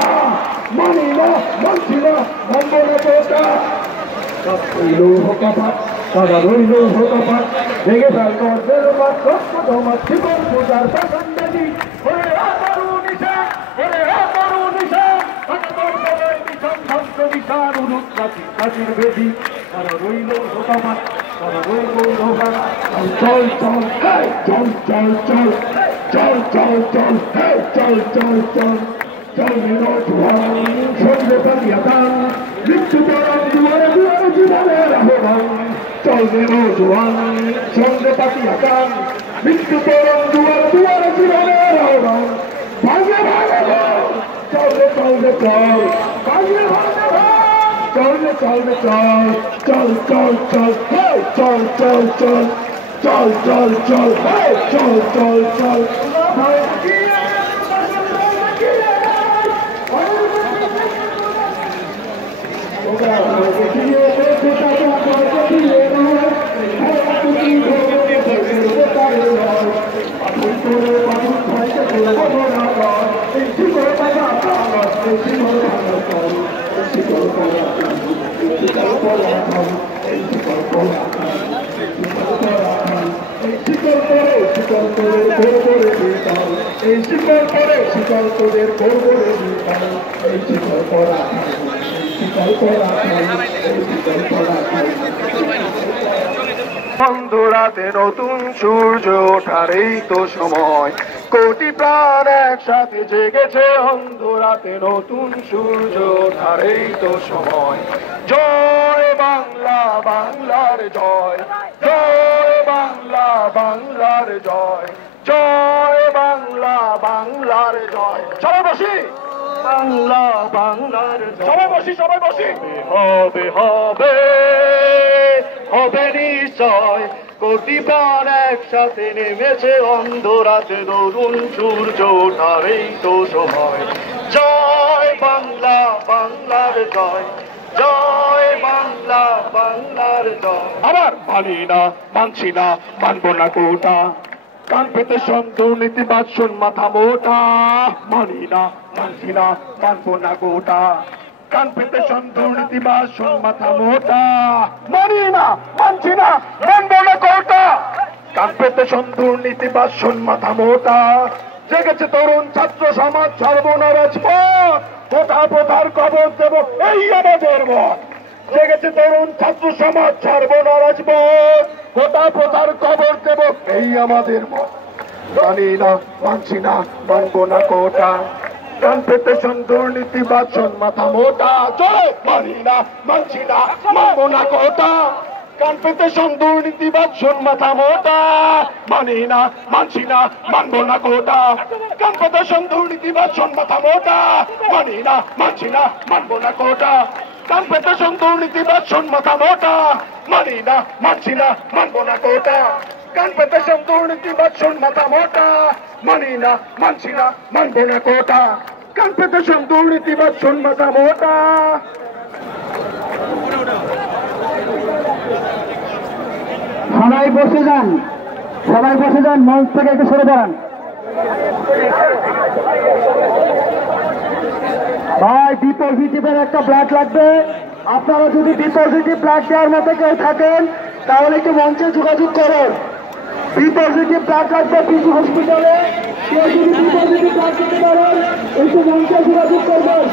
কোটা মানি না মানছি না মানব না কোটা রইল হোকাপাত তারা রইল হোকাপাত ভেঙে ফেল গর্বের মাত্র তোমার জীবন পূজার প্রসন্নজি ওরে আমারু নিশা ওরে আমারু নিশা বিশাল উরুৎপাতি কাজীর বেদি তারা রইল হোকাপাত তারা রইল হোকাপাত চল চল চল চল চল চল চল চল চল চল চল চল নৌজওয়ান সঙ্গে পালিয়াতান মৃত্যু পরম দুয়ারে দুয়ারে জীবনের আহ্বান চল নৌজওয়ান সঙ্গে পালিয়াতান মৃত্যু পরম দুয়ারে দুয়ারে জীবনের আহ্বান ভাগে ভাগে চল চল চল ভাগে ভাগে চল চল চল চল চল চল চল চল চল চল চল চল চল চল চল অন্ধরাতে নতুন সূর্য ওঠার এই তো সময় কোটি প্রাণ একসাথে জেগেছে অন্ধরাতে নতুন সূর্য ওঠার এই তো সময় জয় বাংলা বাংলার জয় জয় বাংলা বাংলার জয় জয় বাংলা বাংলার জয় সবাই বসি বাংলা বাংলার সবাই বসি সবাই বসি হবে হবে হবে নিশ্চয় কোটি প্রাণ একসাথে নেমেছে অন্ধরাতে নতুন সূর্য ওঠার এই তো সময় জয় বাংলা বাংলার জয় জয় বাংলা বাংলার জয় আবার মানি না মানছি না মানব না কোটা কান পেতে দুর্নীতিবাদ শোন মাথা মোটা মানি না মানছি না মানব না কোটা কান পেতে দুর্নীতিবাদ শোন মাথা মোটা মানি না মানছি না মানব না কোটা কান পেতে দুর্নীতিবাদ শোন মাথা মোটা জেগেছে তরুণ ছাত্র সমাজ ছাড়বো না রাজপথ কোটা প্রথার কবর দেব এই আমাদের মত জেগেছে তরুণ ছাত্র সমাজ ছাড়বো না রাজপথ কোটা প্রথার কবর দেব এই আমাদের মত মানি না মানছি না মানব না কোটা কান পেতে দুর্নীতিবাদ শোন মাথা মোটা চলে মানি না মানছি না মানব না কোটা কান পেতে দুর্নীতিবাদ শোন মাথা মোটা মানি না মানছি না মানব না কোটা কান পেতে দুর্নীতিবাদ শোন মাথা মোটা মানি না মানছি না মানব না কোটা কান পেতে দুর্নীতিবাদ শোন মাথা মোটা মানি না মানছি না মানব না কোটা কান পেতে দুর্নীতিবাদ শোন মাথা মোটা মানি না মানছি না মানব না কোটা কান পেতে দুর্নীতিবাদ শোন মাথা মোটা সবাই বসে যান সবাই বসে যান মঞ্চ থেকে একটু সরে দাঁড়ান ভাই বি পজিটিভের একটা ব্লাড লাগবে আপনারা যদি বি পজিটিভ ব্লাড দেওয়ার মতো কেউ থাকেন তাহলে একটু মঞ্চে যোগাযোগ করুন বি পজিটিভ ব্লাড লাগবে পিজি হসপিটালে কেউ যদি বি পজিটিভ ব্লাড দিতে পারেন একটু মঞ্চে যোগাযোগ করবেন